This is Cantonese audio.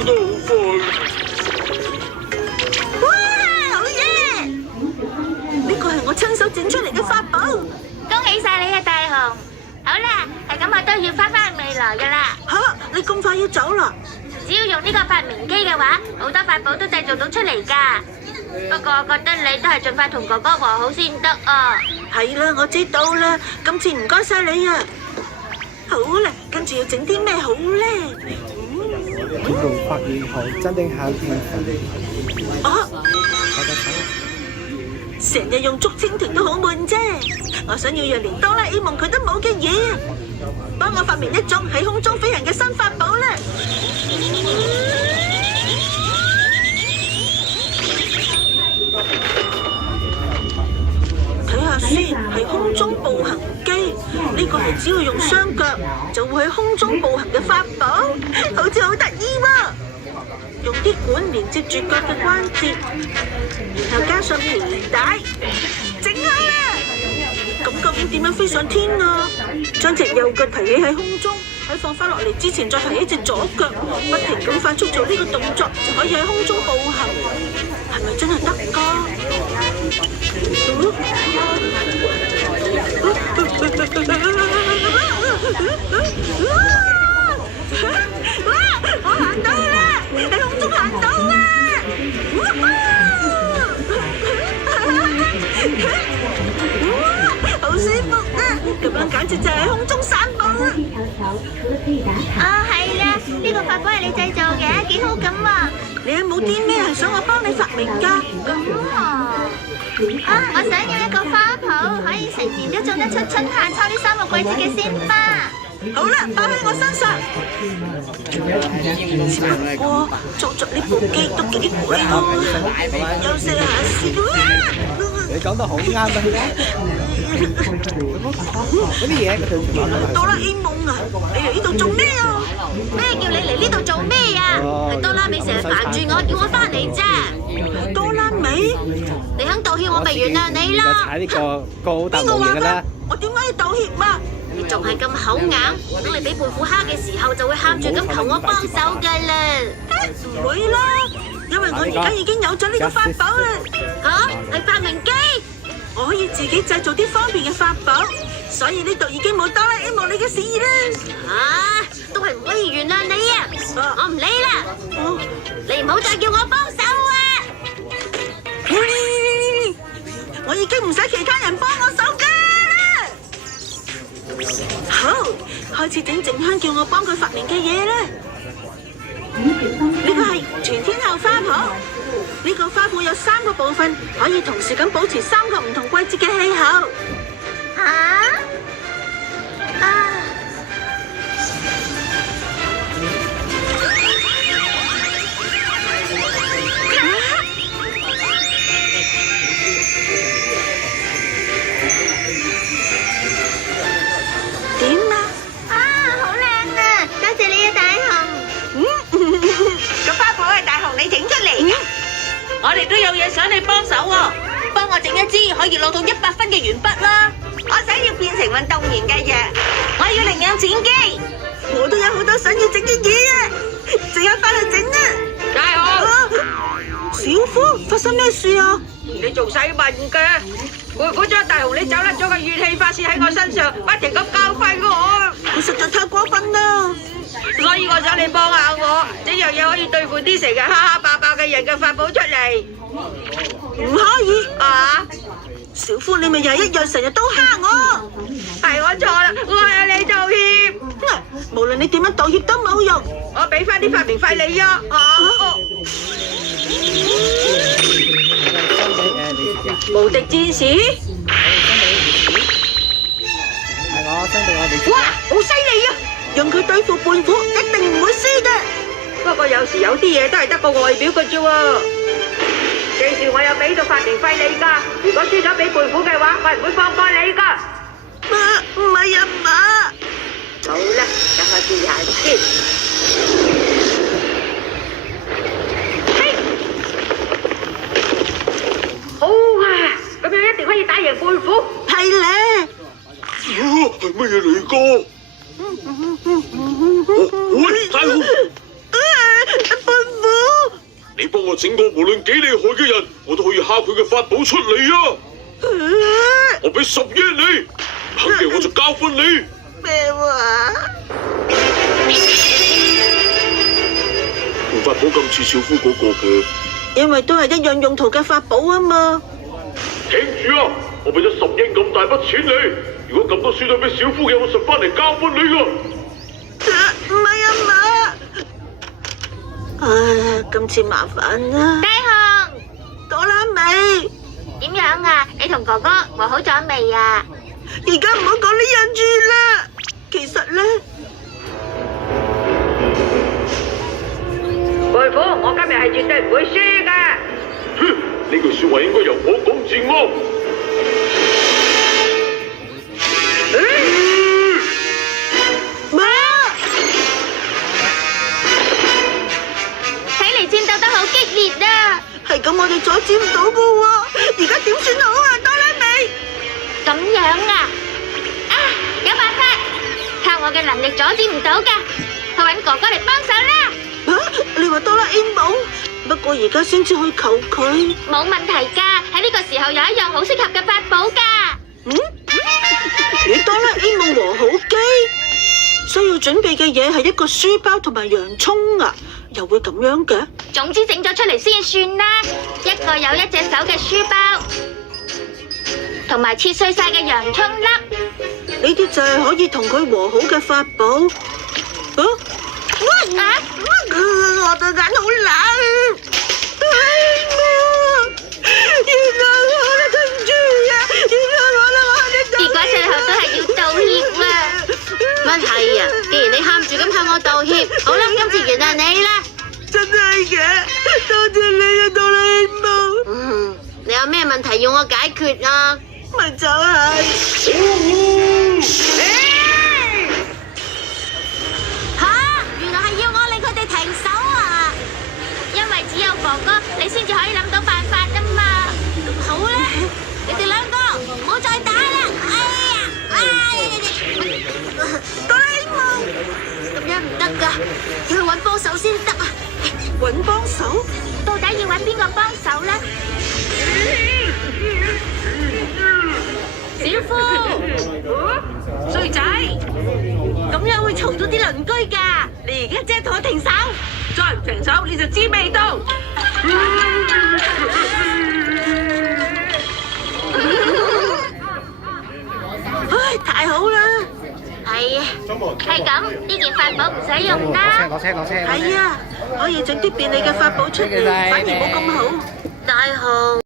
佢都好快。哇，好嘢！呢個係我親手整出嚟嘅法寶。恭喜晒你啊，大雄！好啦，係咁，我都要翻未來噶啦。吓，你咁快要走啦？只要用呢個發明機嘅話，好多法寶都製造到出嚟噶。不過我覺得你都係盡快同哥哥和好先得啊。係啦，我知道啦。今次唔該晒你啊。好啦，跟住要整啲咩好咧？天龍發現後真的很興奮。啊！成日用竹蜻蜓都好悶啫，我想要連哆啦 A 夢佢都冇嘅嘢，幫我發明一種喺空中飛行嘅新法寶啦！睇下先，係空中步行機，呢個係只要用雙腳就會喺空中步行嘅法寶，好似好得意喎！用啲管連接住腳嘅關節，然後加上皮帶，整好啦！咁究竟點樣飛上天啊？將隻右腳提起喺空中，喺放翻落嚟之前再提起隻左腳，不停咁快速做呢個動作，就可以喺空中步行。係咪真係得㗎？我行到啦！喺空中行到啦！好舒服啊！咁樣簡直就係空中散步啊！啊，係啦，呢個法寶係你製造嘅，幾好咁啊！你有冇啲咩係想我幫你發明㗎？咁啊！我想要一個花圃，可以成年都種得出春夏秋呢3個季節嘅鮮花。好啦，擺喺我身上。不過做着呢部機都幾攰喎，休息下先。你講得好啱啊！嗰啲嘢，哆啦 A 夢啊，你嚟呢度做咩啊？咩叫你嚟呢度做咩啊？係哆啦美成日煩住我，叫我翻嚟啫。哆啦美，你肯道歉，我咪原諒你咯。踩呢個高達邊個話模型㗎啦㗎？我點解要道歉啊？你仲係咁口硬，等你俾胖虎蝦嘅時候，就會喊住咁求我幫手㗎啦。唔會啦，因為我而家已經有咗呢個法寶啦。嚇，係發明機。我可以自己製造啲方便嘅法寶，所以呢度已經冇哆啦 A 夢你嘅事啦。都係唔可以原諒你啊！我唔理啦，你唔好再叫我幫手啊！我已經唔使其他人幫我手㗎啦。好，開始整靜香叫我幫佢發明嘅嘢啦。呢個係全天候花圃，呢個花圃有3個部分，可以同時咁保持3個唔同季節嘅氣候。點啊？好靚啊！多謝你啊，大雄。個花圃係大雄你整出嚟嘅，我哋都有嘢想你幫手喎，幫我整一支可以攞到100分嘅鉛筆啦。我想要變成運動員嘅藥，我要零氧剪機，我都有好多想要整嘅嘢啊，即刻翻去整啊！大雄，小夫，發生咩事啊？你仲使問嘅？胖虎將大雄你走甩咗嘅怨氣發泄喺我身上，不停咁教訓我，你實在太過分啦！所以我想你幫下我，整樣嘢可以對付啲成日蝦蝦霸霸嘅人嘅法寶出嚟。唔可以啊！小夫，你咪又係一樣，成日都蝦我。係我錯啦，我向你道歉。無論你點樣道歉都冇用，我俾翻啲發明費你啊！無敵戰士，係我相對我哋。哇，好犀利啊！用佢對付胖虎，一定唔會輸嘅。不過有時有啲嘢都係得個外表嘅啫喎。記住，我有俾到發明費你㗎。如果輸咗俾胖虎嘅話，我係唔會放過你㗎。唔係啊嘛。好啦，等我試下先。嘿，好啊！咁樣一定可以打贏胖虎。係咧。係乜嘢嚟㗎？喂，大雄！胖整個無論幾厲害嘅人，我都可以蝦佢嘅法寶出嚟啊！我俾10億你，肯定我就教訓你。咩話？法寶咁似小夫嗰個嘅，因為都係一樣用途嘅法寶啊嘛。聽住啊！我俾咗10億咁大筆錢你，如果咁多輸咗俾小夫嘅，我實翻嚟教訓你噶。唔係啊嘛！唉，今次麻煩啦。大雄，朵拉美，點樣啊？你同哥哥和好咗未啊？而家唔好講呢樣住啦。其實咧，胖虎，我今日係絕對唔會輸噶。哼，呢句說話應該由我講至啱。媽，睇嚟戰鬥得好激烈啊！係咁我哋阻止唔到噶喎。而家點算好啊，朵拉美？咁樣啊？啊，有辦法！靠我嘅能力阻止唔到噶，去搵哥哥嚟幫手啦！啊，你話哆啦 A 夢？不過而家先至去求佢。冇問題噶，喺呢個時候有一樣好適合嘅法寶噶。嗯？與哆啦 A 夢和好機需要準備嘅嘢係一個書包同埋洋蔥啊，又會咁樣嘅？總之整咗出嚟先算啦，一個有一隻手嘅書包，同埋切碎晒嘅洋蔥粒。呢啲就係可以同佢和好嘅法寶。啊？啊！我對眼好冷。原來我都對唔住啊！原來我哋結果最後都係要道歉啦。乜係啊？既然你喊住咁向我道歉，好啦，今次原諒你啦。真係嘅，多謝你啊，哆啦 A 夢。你有咩問題要我解決啊？咪就係。原來係要我令佢哋停手啊！因為只有哥哥你先至可以諗到辦法啊嘛。咁好啦，你哋兩個唔好再打啦！哆啦 A 夢，咁樣唔得噶，要去搵幫手先得啊！搵幫手？到底要搵邊個幫手咧？小夫，衰仔，咁樣會嘈到啲鄰居噶。你而家即係同我停手，再唔停手你就知味道。唉，太好啦！係啊，係咁，呢件法寶唔使用啦。攞車。係啊，可以整啲便利嘅法寶出嚟，反而冇咁好